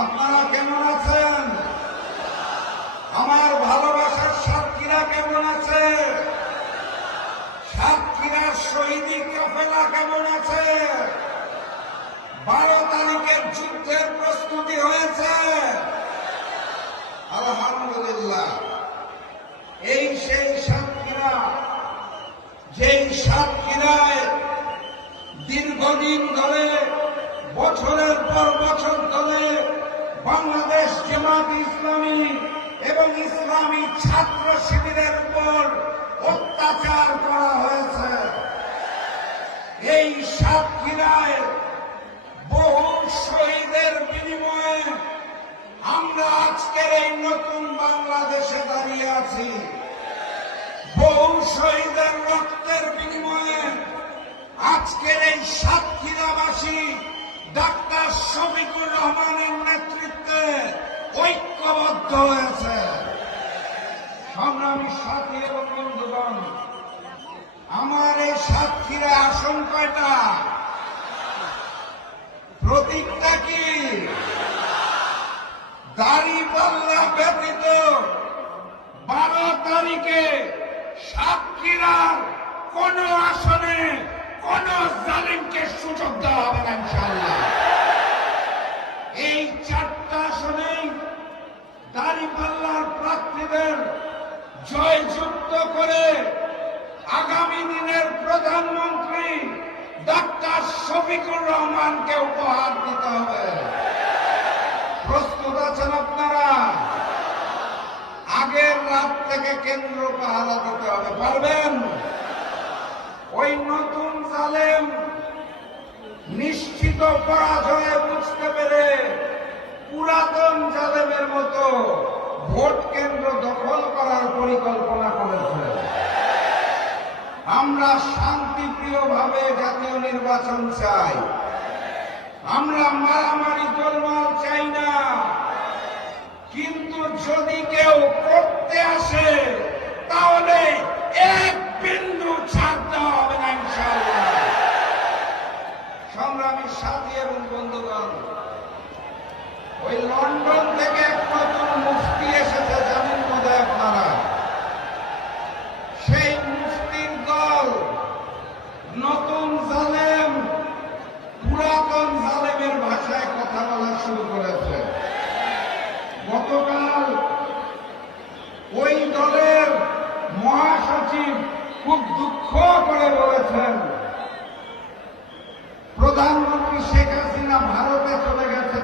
আপনারা কেমন আছেন? আমার ভালোবাসার সাতক্ষীরা কেমন আছে? সাতক্ষীরার শহীদি কাফেলা কেমন আছে? 12 তারিখের যুদ্ধের প্রস্তুতি হয়েছে আলহামদুলিল্লাহ। এই সেই সাতক্ষীরা, যেই সাতক্ষীরায় দীর্ঘদিন ধরে, বছরের পর বছর ধরে বাংলাদেশ জামাত ইসলামী এবং ইসলামী ছাত্র শিবিরের উপর অত্যাচার করা হয়েছে। এই সাতক্ষীরায় বহু শহীদের বিনিময়ে আমরা আজকের এই নতুন বাংলাদেশে দাঁড়িয়ে আছি। বহু শহীদের রক্তের বিনিময়ে আজকের এই সাতক্ষীরাবাসী ডাক্তার শফিকুর রহমানের নেতৃত্বে ঐক্যবদ্ধ হয়েছে। সংগ্রামী সাথী এবং বন্ধুগণ, আমার এই সাতক্ষীরা আসন কয়টা? প্রতীকটা কি? দাঁড়িপাল্লা ব্যতীত 12 তারিখে সাতক্ষীরার কোন আসনে কোন জালিমকে সুযোগ দেওয়া হবে না ইনশাআল্লাহ। এই 4টা আসনেই দাঁড়িপাল্লার প্রার্থীদের জয়যুক্ত করে আগামী দিনের প্রধানমন্ত্রী ডাক্তার শফিকুর রহমানকে উপহার দিতে হবে। প্রস্তুত আছেন আপনারা? আগের রাত থেকে কেন্দ্র পাহারা দিতে হবে, পারবেন? ওই নতুন জালেম নিশ্চিত পরাজয়ে বুঝতে পেরে পুরাতন জালেমের মতো ভোট কেন্দ্র দখল করার পরিকল্পনা করেছে। আমরা শান্তিপ্রিয়ভাবে জাতীয় নির্বাচন চাই। আমরা মারামারি গোলমাল চাই না। কিন্তু যদি কেউ করতে আসে তাহলে